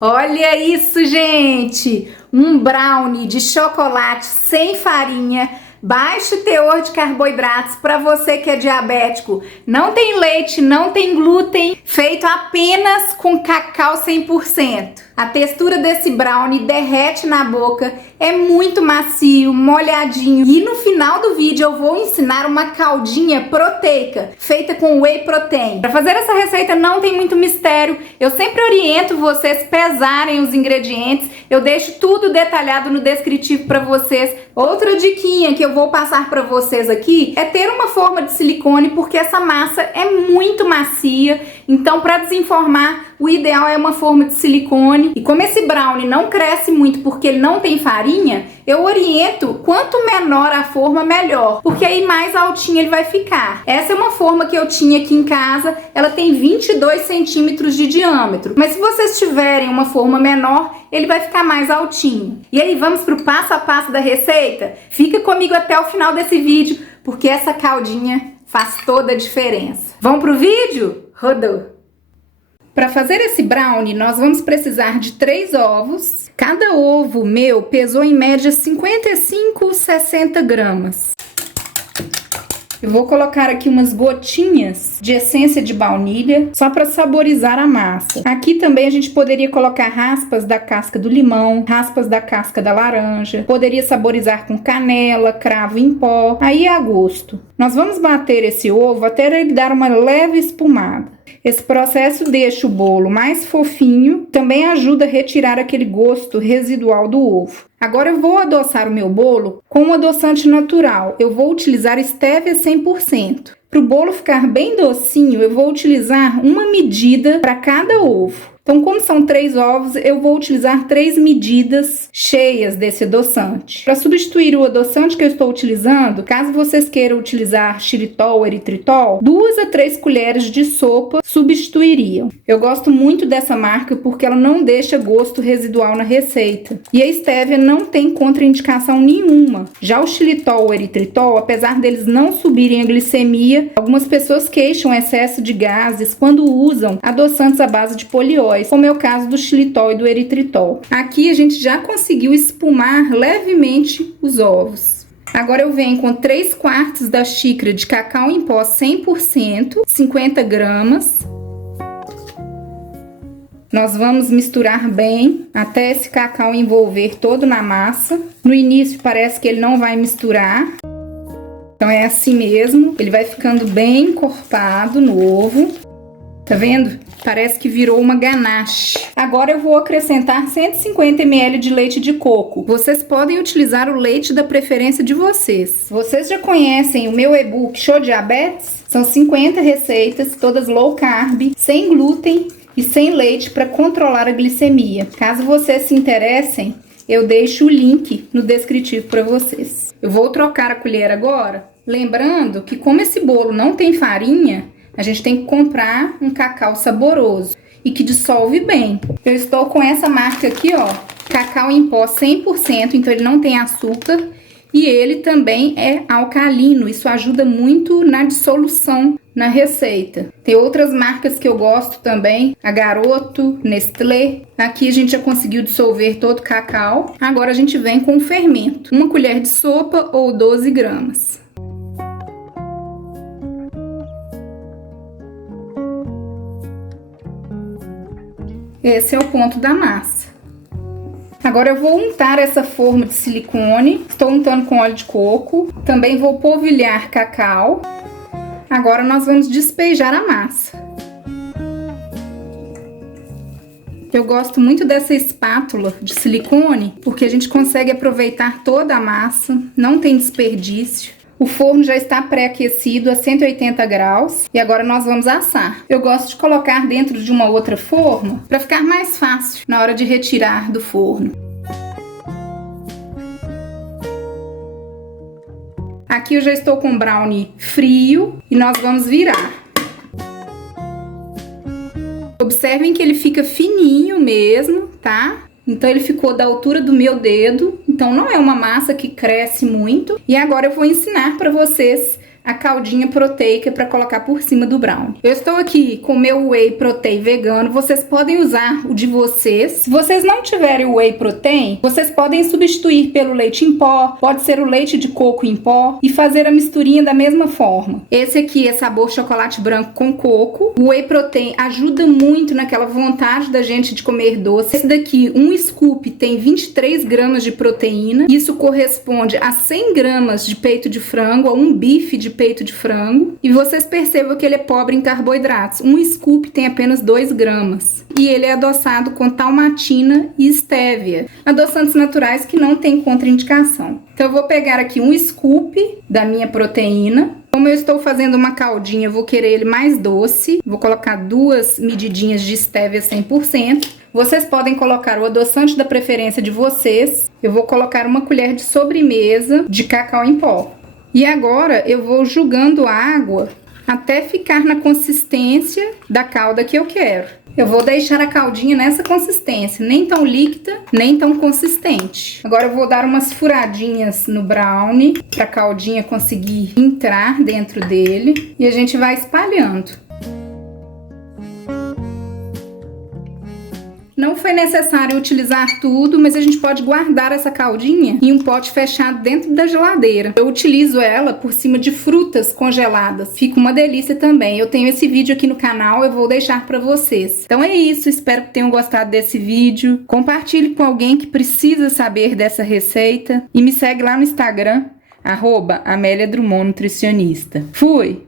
Olha isso, gente! Um brownie de chocolate sem farinha, baixo teor de carboidratos para você que é diabético. Não tem leite, não tem glúten, feito apenas com cacau 100%. A textura desse brownie derrete na boca, é muito macio, molhadinho. E no final do vídeo eu vou ensinar uma caldinha proteica, feita com whey protein. Para fazer essa receita não tem muito mistério, eu sempre oriento vocês pesarem os ingredientes, eu deixo tudo detalhado no descritivo para vocês. Outra diquinha que eu vou passar para vocês aqui é ter uma forma de silicone, porque essa massa é muito macia, então para desenformar o ideal é uma forma de silicone. E como esse brownie não cresce muito porque ele não tem farinha, eu oriento quanto menor a forma melhor, porque aí mais altinho ele vai ficar. Essa é uma forma que eu tinha aqui em casa, ela tem 22 centímetros de diâmetro, mas se vocês tiverem uma forma menor, ele vai ficar mais altinho. E aí vamos pro passo a passo da receita? Fica comigo até o final desse vídeo, porque essa caldinha faz toda a diferença. Vamos pro vídeo? Rodou! Para fazer esse brownie, nós vamos precisar de 3 ovos. Cada ovo meu pesou em média 55, 60 gramas. Eu vou colocar aqui umas gotinhas de essência de baunilha, só para saborizar a massa. Aqui também a gente poderia colocar raspas da casca do limão, raspas da casca da laranja. Poderia saborizar com canela, cravo em pó, aí é a gosto. Nós vamos bater esse ovo até ele dar uma leve espumada. Esse processo deixa o bolo mais fofinho, também ajuda a retirar aquele gosto residual do ovo. Agora eu vou adoçar o meu bolo com um adoçante natural. Eu vou utilizar stevia 100%. Para o bolo ficar bem docinho, eu vou utilizar uma medida para cada ovo. Então, como são 3 ovos, eu vou utilizar 3 medidas cheias desse adoçante. Para substituir o adoçante que eu estou utilizando, caso vocês queiram utilizar xilitol ou eritritol, 2 a 3 colheres de sopa substituiriam. Eu gosto muito dessa marca porque ela não deixa gosto residual na receita. E a stevia não tem contraindicação nenhuma. Já o xilitol ou eritritol, apesar deles não subirem a glicemia, algumas pessoas queixam excesso de gases quando usam adoçantes à base de polióis, como é o caso do xilitol e do eritritol. Aqui a gente já conseguiu espumar levemente os ovos. Agora eu venho com 3/4 da xícara de cacau em pó 100%, 50 gramas. Nós vamos misturar bem até esse cacau envolver todo na massa. No início parece que ele não vai misturar. Então é assim mesmo, ele vai ficando bem encorpado no ovo. Tá vendo? Parece que virou uma ganache. Agora eu vou acrescentar 150 ml de leite de coco. Vocês podem utilizar o leite da preferência de vocês. Vocês já conhecem o meu e-book Show Diabetes? São 50 receitas, todas low carb, sem glúten e sem leite para controlar a glicemia. Caso vocês se interessem, eu deixo o link no descritivo para vocês. Eu vou trocar a colher agora, lembrando que como esse bolo não tem farinha, a gente tem que comprar um cacau saboroso e que dissolve bem. Eu estou com essa marca aqui, ó, cacau em pó 100%, então ele não tem açúcar e ele também é alcalino. Isso ajuda muito na dissolução na receita. Tem outras marcas que eu gosto também, a Garoto, Nestlé. Aqui a gente já conseguiu dissolver todo o cacau. Agora a gente vem com o fermento, 1 colher de sopa ou 12 gramas. Esse é o ponto da massa. Agora eu vou untar essa forma de silicone. Estou untando com óleo de coco. Também vou polvilhar cacau. Agora nós vamos despejar a massa. Eu gosto muito dessa espátula de silicone porque a gente consegue aproveitar toda a massa, não tem desperdício. O forno já está pré-aquecido a 180 graus e agora nós vamos assar. Eu gosto de colocar dentro de uma outra forma para ficar mais fácil na hora de retirar do forno. Aqui eu já estou com o brownie frio e nós vamos virar. Observem que ele fica fininho mesmo, tá? Então ele ficou da altura do meu dedo, então não é uma massa que cresce muito. E agora eu vou ensinar para vocês a caldinha proteica para colocar por cima do brownie. Eu estou aqui com o meu whey protein vegano, vocês podem usar o de vocês. Se vocês não tiverem o whey protein, vocês podem substituir pelo leite em pó, pode ser o leite de coco em pó e fazer a misturinha da mesma forma. Esse aqui é sabor chocolate branco com coco. O whey protein ajuda muito naquela vontade da gente de comer doce. Esse daqui, um scoop, tem 23 gramas de proteína. Isso corresponde a 100 gramas de peito de frango, a um bife de peito de frango, e vocês percebam que ele é pobre em carboidratos. Um scoop tem apenas 2 gramas e ele é adoçado com talmatina e estévia, adoçantes naturais que não tem contraindicação. Então eu vou pegar aqui um scoop da minha proteína. Como eu estou fazendo uma caldinha, eu vou querer ele mais doce. Vou colocar 2 medidinhas de estévia 100%. Vocês podem colocar o adoçante da preferência de vocês. Eu vou colocar uma colher de sobremesa de cacau em pó. E agora eu vou jogando água até ficar na consistência da calda que eu quero. Eu vou deixar a caldinha nessa consistência, nem tão líquida, nem tão consistente. Agora eu vou dar umas furadinhas no brownie, para a caldinha conseguir entrar dentro dele. E a gente vai espalhando. Não foi necessário utilizar tudo, mas a gente pode guardar essa caldinha em um pote fechado dentro da geladeira. Eu utilizo ela por cima de frutas congeladas. Fica uma delícia também. Eu tenho esse vídeo aqui no canal, eu vou deixar para vocês. Então é isso, espero que tenham gostado desse vídeo. Compartilhe com alguém que precisa saber dessa receita. E me segue lá no Instagram, @Amélia Drummond Nutricionista. Fui!